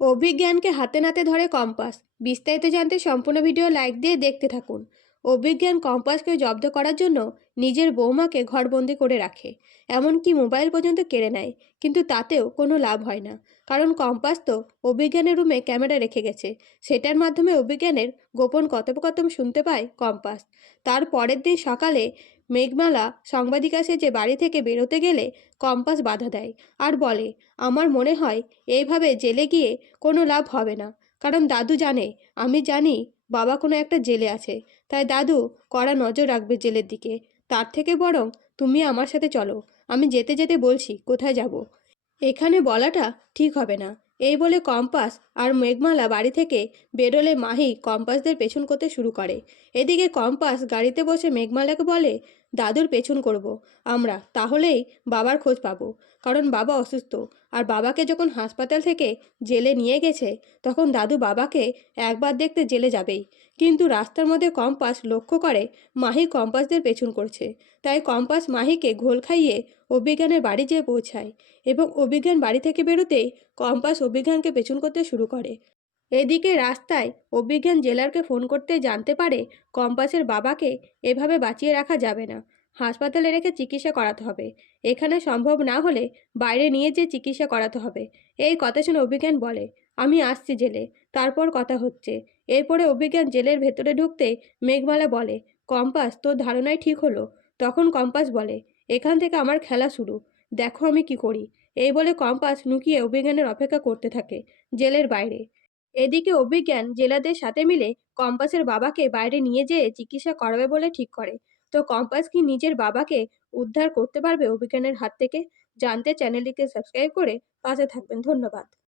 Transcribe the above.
অভিজ্ঞানকে হাতে নাতে ধরে কম্পাস। বিস্তারিত জানতে সম্পূর্ণ ভিডিও লাইক দিয়ে দেখতে থাকুন। অভিজ্ঞান কম্পাসকে জব্দ করার জন্য নিজের বৌমাকে ঘরবন্দি করে রাখে, এমনকি মোবাইল পর্যন্ত কেড়ে নেয়। কিন্তু তাতেও কোনো লাভ হয় না, কারণ কম্পাস তো অভিজ্ঞানের রুমে ক্যামেরা রেখে গেছে। সেটার মাধ্যমে অভিজ্ঞানের গোপন কথোপকথন শুনতে পায় কম্পাস। তার পরের দিন সকালে মেঘমালা সাংবাদিকা সেজে বাড়ি থেকে বেরোতে গেলে কম্পাস বাধা দেয় আর বলে, আমার মনে হয় এইভাবে জেলে গিয়ে কোনো লাভ হবে না, কারণ দাদু জানে, আমি জানি বাবা কোনো একটা জেলে আছে, তাই দাদু কড়া নজর রাখবে জেলের দিকে। তার থেকে বরং তুমি আমার সাথে চলো, আমি যেতে যেতে বলছি কোথায় যাব। এখানে বলাটা ঠিক হবে না। এই বলে কম্পাস আর মেঘমালা বাড়ি থেকে বেরোলে মাহি কম্পাসদের পেছন করতে শুরু করে। এদিকে কম্পাস গাড়িতে বসে মেঘমালাকে বলে, দাদুর পেছন করব আমরা, তাহলেই বাবার খোঁজ পাবো। কারণ বাবা অসুস্থ, আর বাবাকে যখন হাসপাতাল থেকে জেলে নিয়ে গেছে, তখন দাদু বাবাকে একবার দেখতে জেলে যাবেই। কিন্তু রাস্তার মধ্যে কম্পাস লক্ষ্য করে মাহি কম্পাসদের পেছন করছে। তাই কম্পাস মাহিকে ঘোল খাইয়ে অভিজ্ঞানের বাড়ি যেয়ে পৌঁছায়, এবং অভিজ্ঞান বাড়ি থেকে বেরোতেই কম্পাস অভিজ্ঞানকে পেছন করতে শুরু করে। এদিকে রাস্তায় অভিজ্ঞান জেলারকে ফোন করতে জানতে পারে কম্পাসের বাবাকে এভাবে বাঁচিয়ে রাখা যাবে না, হাসপাতালে রেখে চিকিৎসা করাতে হবে। এখানে সম্ভব না হলে বাইরে নিয়ে যেয়ে চিকিৎসা করাতে হবে। এই কথা শুনে অভিজ্ঞান বলে, আমি আসছি জেলে, তারপর কথা হচ্ছে। এরপরে অভিজ্ঞান জেলের ভেতরে ঢুকতে মেঘমালা বলে, কম্পাস তোর ধারণাই ঠিক হলো। তখন কম্পাস বলে, এখান থেকে আমার খেলা শুরু, দেখো আমি কি করি। এই বলে কম্পাস লুকিয়ে অভিজ্ঞানের অপেক্ষা করতে থাকে জেলের বাইরে। এদিকে অভিজ্ঞান জেলাদের সাথে মিলে কম্পাসের বাবাকে বাইরে নিয়ে যেয়ে চিকিৎসা করাবে বলে ঠিক করে। তো কম্পাস কি নিজের বাবাকে উদ্ধার করতে পারবে অভিজ্ঞানের হাত থেকে? জানতে চ্যানেলটিকে সাবস্ক্রাইব করে পাশে থাকবেন। ধন্যবাদ।